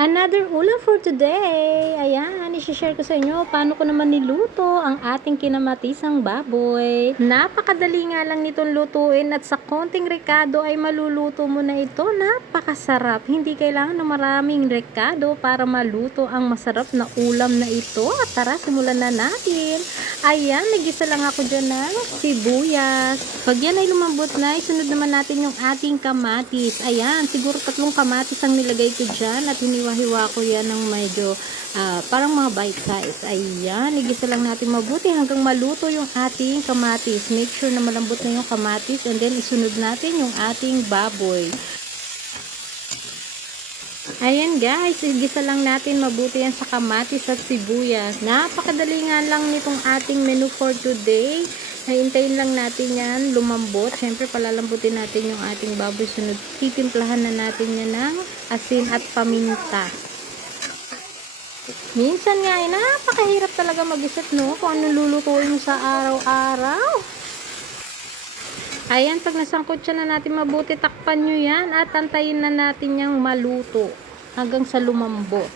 Another ulam for today. Ayan, isi-share ko sa inyo paano ko naman niluto ang ating kinamatisang baboy. Napakadali nga lang nitong lutuin at sa konting rekado ay maluluto mo na ito. Napakasarap. Hindi kailangan ng maraming rekado para maluto ang masarap na ulam na ito. At tara, simulan na natin. Ayan, nagisa lang ako dyan ng sibuyas. Pag yan ay lumambot na, isunod naman natin yung ating kamatis. Ayan, siguro tatlong kamatis ang nilagay ko dyan at hiniwa-hiwa ko yan ng medyo ah, parang mga bite size. Ayan, igisa lang natin mabuti hanggang maluto yung ating kamatis. Make sure na malambot na yung kamatis and then isunod natin yung ating baboy. Ayan guys, igisa lang natin mabuti yan sa kamatis at sibuyas. Napakadali nga lang nitong ating menu for today. Nahintayin lang natin yan lumambot. Siyempre palalambutin natin yung ating baboy. Sunod, titimplahan na natin yan ng asin at paminta. Minsan nga ay napakahirap talaga mag-isip no kung ano lulutuin sa araw-araw. Ayan, pag nasangkot siya na natin mabuti, takpan nyo yan at antayin na natin yung maluto hanggang sa lumambot.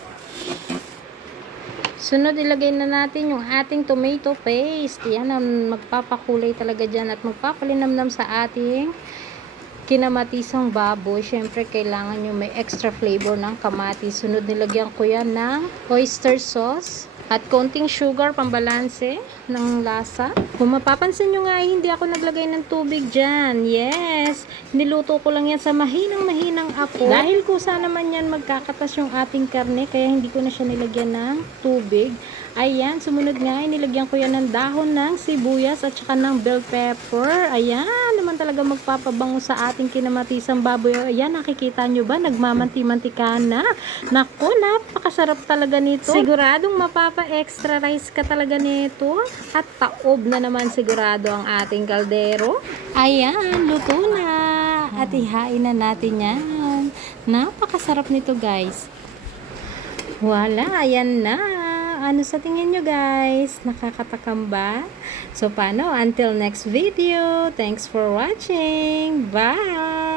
Sunod, ilagay na natin yung ating tomato paste. Yan ang magpapakulay talaga dyan at magpapalinamnam sa ating kinamatisang baboy. Siyempre, kailangan nyo may extra flavor ng kamatis. Sunod, nilagyan ko yan ng oyster sauce at konting sugar pambalanse ng lasa. Kung mapapansin nyo nga, hindi ako naglagay ng tubig dyan. Yes! Niluto ko lang yan sa mahinang-mahinang apo. Dahil kusa naman yan magkakatas yung ating karne, kaya hindi ko na siya nilagyan ng tubig. Ayan, sumunod nga, nilagyan ko yan ng dahon ng sibuyas at saka ng bell pepper. Ayan, naman talaga magpapabango sa ating kinamatisang baboy. Ayan, nakikita nyo ba? Nagmamanti-mantika na. Naku, napakasarap talaga nito. Siguradong mapapa-extra rice ka talaga nito. At taob na naman sigurado ang ating kaldero. Ayan, luto na. At ihain na natin yan. Napakasarap nito guys. Wala, ayan na. Ano sa tingin nyo guys? Nakakatakam ba? So paano? Until next video. Thanks for watching. Bye!